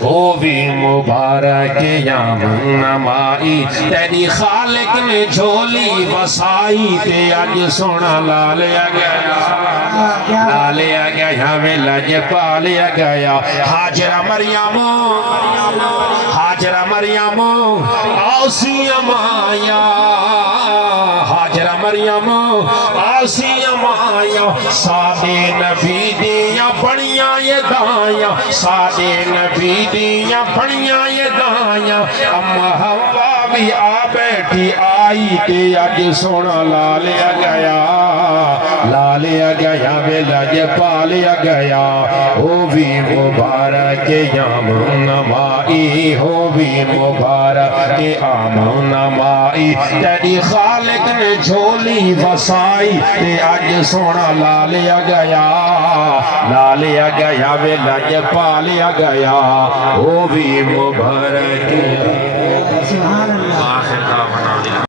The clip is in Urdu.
وہ بھی مبارک یوم نمائی تیری خالق نے جھولی وسائی تے اج سونا لالیا گیا لالیا گیا ملج پالیا گیا حاجرہ مریم آسیہ مایا حاجرہ مریم آسیہ مایا سادے نبی دیاں بڑیاں یہ دائیاں سادے نبی دیاں بڑیاں یہ دائیاں اما ہوا بھی آ بیٹھی آئی تے اج سونا لالیا گیا ملج پالیا گیا وہ بھی مبارک یوم نمائی ہو بھی مبارک یوم نمائی تیری خالق نے جھولی وسائی تے اج سونا لالیا گیا ملج پالیا گیا وہ بھی مبارک